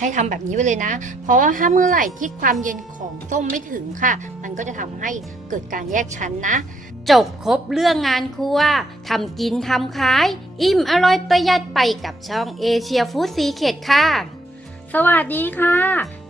ให้ทำแบบนี้ไว้เลยนะ เพราะว่าถ้าเมื่อไหร่ที่ความเย็นของส้มไม่ถึงค่ะ มันก็จะทำให้เกิดการแยกชั้นนะ จบครบเรื่องงานครัวทำกินทำขาย อิ่มอร่อยประหยัดไปกับช่องเอเชียฟู้ดซีเคดค่ะ สวัสดีค่ะ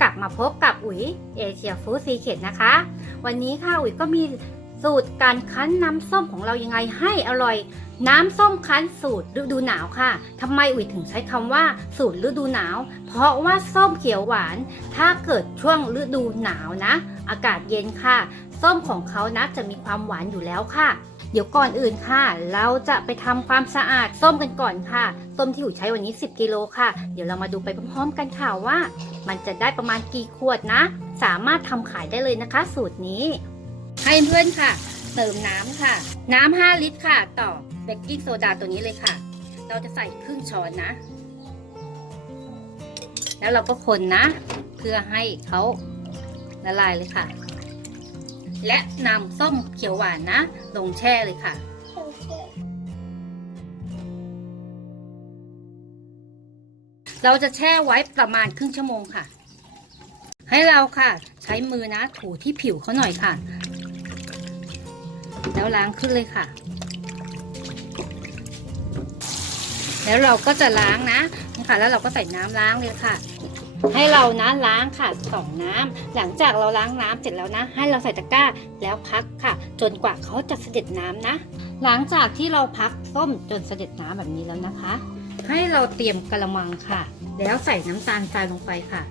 กลับมาพบกับอุ๋ยเอเชียฟู้ดซีเคดนะคะ วันนี้ค่ะอุ๋ยก็มี สูตรการคั้นน้ำส้มของเรายังไงให้อร่อย น้ำส้มคั้นสูตรฤดูหนาวค่ะทำไมอุ๋ยถึงใช้คำว่าสูตรฤดูหนาว เพราะว่าส้มเขียวหวาน ถ้าเกิดช่วงฤดูหนาวนะ อากาศเย็นค่ะ ส้มของเขานะจะมีความหวานอยู่แล้วค่ะเดี๋ยวก่อนอื่นค่ะ เราจะไปทำความสะอาดส้มกันก่อนค่ะ ส้มที่อุ๋ยใช้วันนี้ 10 กิโลค่ะ เดี๋ยวเรามาดูไปพร้อมๆกันค่ะว่า มันจะได้ประมาณกี่ขวดนะ สามารถทำขายได้เลยนะคะ สูตรนี้ ให้เพื่อนค่ะ เติมน้ำค่ะ น้ำ5ลิตรค่ะ ต่อเบกกิ้งโซดาตัวนี้เลยค่ะ เราจะใส่ครึ่งช้อนนะ แล้วเราก็คนนะ เพื่อให้เขาละลายเลยค่ะ และนำส้มเขียวหวานนะ ลงแช่เลยค่ะเราจะแช่ไว้ประมาณครึ่งชั่วโมงค่ะ ให้เราค่ะ ใช้มือนะถูที่ผิวเขาหน่อยค่ะ แล้วล้างขึ้นเลยค่ะ แล้วเราก็จะล้างนะค่ะ แล้วเราก็ใส่น้ำล้างเลยค่ะ ให้เรานะล้างค่ะสองน้ำหลังจากเราล้างน้ำเสร็จแล้วนะ ให้เราใส่ตะกร้าแล้วพักค่ะ จนกว่าเขาจะเสด็จน้ำนะ หลังจากที่เราพักส้มจนเสด็จน้ำแบบนี้แล้วนะคะ ให้เราเตรียมกระมังค่ะ แล้วใส่น้ำตาลทรายลงไปค่ะ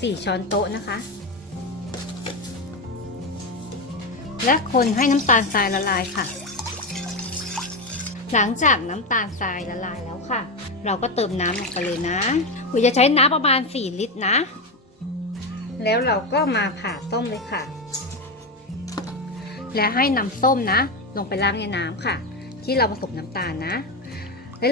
สี่ช้อนโต๊ะนะคะ และคนให้น้ำตาลทรายละลายค่ะ หลังจากน้ำตาลทรายละลายแล้วค่ะ เราก็เติมน้ำลงไปเลยนะอุ๋ยจะใช้น้ำประมาณ 4 ลิตรนะ แล้วเราก็มาผ่าส้มเลยค่ะ และให้นำส้มนะ ลงไปล้างในน้ำค่ะ ที่เราผสมน้ำตาลนะ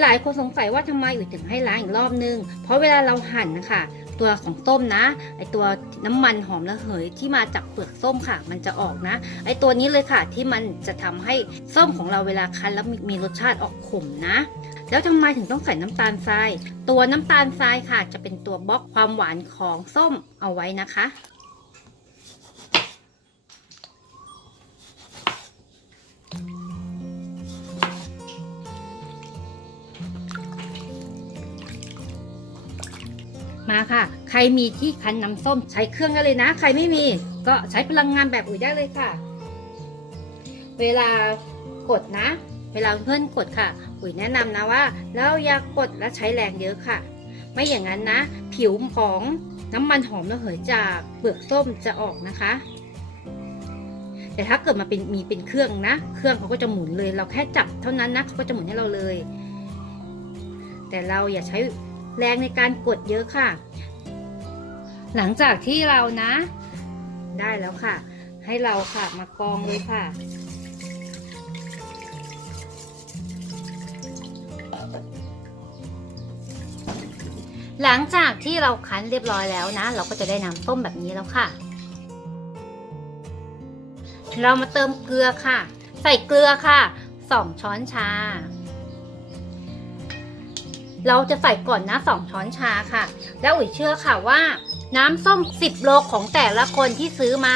หลายๆ คนสงสัยว่าทำไมอุ๋ยถึงให้ล้างอีกรอบนึง เพราะเวลาเราหั่นนะคะตัวของส้มนะ ไอตัวน้ำมันหอมระเหยที่มาจากเปลือกส้มค่ะ มันจะออกนะ ไอตัวนี้เลยค่ะที่มันจะทำให้ส้มของเราเวลาคั้นแล้วมมีรสชาติออกขมนะ แล้วทำไมถึงต้องใส่น้ำตาลทราย ตัวน้ำตาลทรายค่ะ จะเป็นตัวบล็อกความหวานของส้มเอาไว้นะคะ มาค่ะ ใครมีที่คั้นน้ำส้มใช้เครื่องได้เลยนะ ใครไม่มีก็ใช้พลังงานแบบอุ่ยได้เลยค่ะ เวลากดนะ เวลาเพื่อนกดค่ะ อุ๋ยแนะนำนะว่าเราอย่ากกดและใช้แรงเยอะค่ะ ไม่อย่างนั้นนะ ผิวของน้ำมันหอมระเหยจากเปลือกส้มจะออกนะคะ แต่ถ้าเกิดมาเป็นมีเป็นเครื่องนะ เครื่องเขาก็จะหมุนเลย เราแค่จับเท่านั้นนะเขาก็จะหมุนให้เราเลย แต่เราอย่าใช้ แรงในการกดเยอะค่ะ หลังจากที่เรานะ ได้แล้วค่ะ ให้เราค่ะมากองเลยค่ะหลังจากที่เราคั้นเรียบร้อยแล้วนะ เราก็จะได้น้ำส้มแบบนี้แล้วค่ะ เรามาเติมเกลือค่ะ ใส่เกลือค่ะสองช้อนชา เราจะใส่ก่อนนะสองช้อนชาค่ะ แล้วอุ๋ยเชื่อค่ะว่าน้ำส้ม 10 โลของแต่ละคนที่ซื้อมา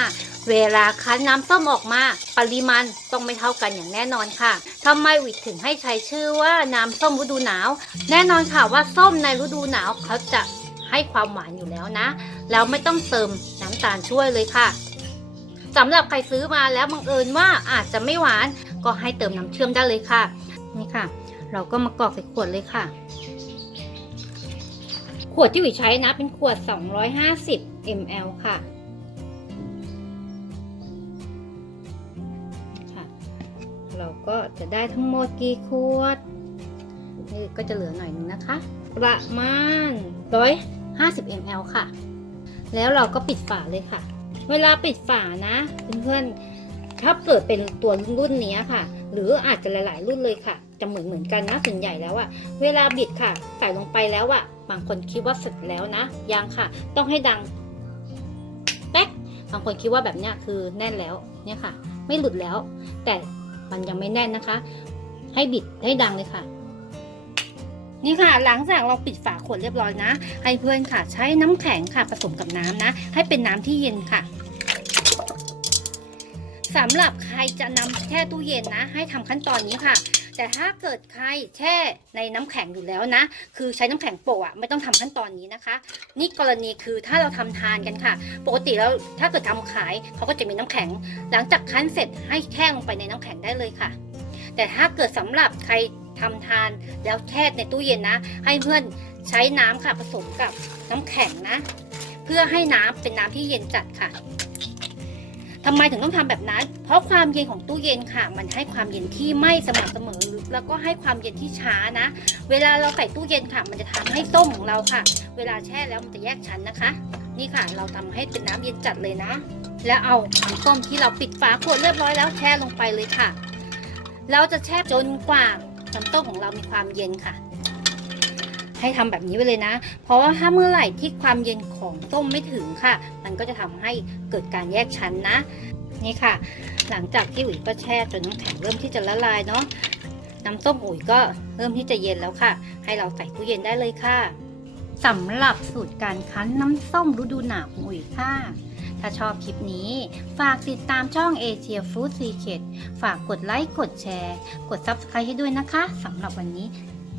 เวลาคั้นน้ำส้มออกมา ปริมาณต้องไม่เท่ากันอย่างแน่นอนค่ะทำไมอุ๋ยถึงให้ใช้ชื่อว่าน้ำส้มฤดูหนาว แน่นอนค่ะว่าส้มในฤดูหนาวเขาจะให้ความหวานอยู่แล้วนะ แล้วไม่ต้องเติมน้ำตาลช่วยเลยค่ะสำหรับใครซื้อมาแล้วบังเอิญว่าอาจจะไม่หวานก็ให้เติมน้ำเชื่อมได้เลยค่ะ นี่ค่ะ เราก็มากรอกใส่ขวดเลยค่ะ ขวดที่หวิใช้นะเป็นขวด 250 ml ค่ะค่ะ เราก็จะได้ทั้งหมดกี่ขวด นี่ก็จะเหลือหน่อยนึงนะคะ ประมาณ 150 ml ค่ะ แล้วเราก็ปิดฝาเลยค่ะ เวลาปิดฝานะ เพื่อนๆ ถ้าเกิดเป็นตัวรุ่นนี้ค่ะ หรืออาจจะหลายๆ รุ่นเลยค่ะ จะเหมือนเหมือนกันนะส่วนใหญ่แล้วอะเวลาบิดค่ะ ใส่ลงไปแล้วอะ บางคนคิดว่าเสร็จแล้วนะ ยังค่ะ ต้องให้ดังแป๊กบางคนคิดว่าแบบเนี้ยคือแน่นแล้วเนี่ยค่ะ ไม่หลุดแล้ว แต่มันยังไม่แน่นนะคะ ให้บิดให้ดังเลยค่ะนี่ค่ะหลังจากเราปิดฝาขวดเรียบร้อยนะ ให้เพื่อนค่ะ ใช้น้ำแข็งค่ะผสมกับน้ำนะ ให้เป็นน้ำที่เย็นค่ะสำหรับใครจะนำแช่ตู้เย็นนะ ให้ทำขั้นตอนนี้ค่ะ แต่ถ้าเกิดใครแช่ในน้ำแข็งอยู่แล้วนะ คือใช้น้ำแข็งโปะอะไม่ต้องทำขั้นตอนนี้นะคะ นี่กรณีคือถ้าเราทำทานกันค่ะ ปกติแล้วถ้าเกิดทำขายเขาก็จะมีน้ำแข็ง หลังจากคั้นเสร็จให้แช่ลงไปในน้ำแข็งได้เลยค่ะ แต่ถ้าเกิดสำหรับใครทำทานแล้วแช่ในตู้เย็นนะ ให้เพื่อนใช้น้ำค่ะผสมกับน้ำแข็งนะ เพื่อให้น้ำเป็นน้ำที่เย็นจัดค่ะ ทำไมถึงต้องทำแบบนั้น เพราะความเย็นของตู้เย็นค่ะ มันให้ความเย็นที่ไม่สม่ำเสมอ แล้วก็ให้ความเย็นที่ช้านะ เวลาเราใส่ตู้เย็นค่ะ มันจะทำให้ส้มของเราค่ะ เวลาแช่แล้วมันจะแยกชั้นนะคะ นี่ค่ะ เราทำให้เป็นน้ำเย็นจัดเลยนะ แล้วเอาน้ำส้มที่เราปิดฝาขวดเรียบร้อยแล้วแช่ลงไปเลยค่ะ เราจะแช่จนกว่าน้ำส้มของเรามีความเย็นค่ะ ให้ทำแบบนี้ไปเลยนะ เพราะว่าถ้าเมื่อไหร่ที่ความเย็นของส้มไม่ถึงค่ะ มันก็จะทำให้เกิดการแยกชั้นนะ นี่ค่ะ หลังจากที่อุ๋ยก็แช่จนน้ำแข็งเริ่มที่จะละลายเนาะน้ำส้มอุ๋ยก็เริ่มที่จะเย็นแล้วค่ะ ให้เราใส่ตู้เย็นได้เลยค่ะสำหรับสูตรการคั้นน้ำส้มฤดูหนาวของอุ๋ยค่ะ ถ้าชอบคลิปนี้ ฝากติดตามช่อง Asia Food Secret ฝากกดไลค์ กดแชร์ กด Subscribe ให้ด้วยนะคะสำหรับวันนี้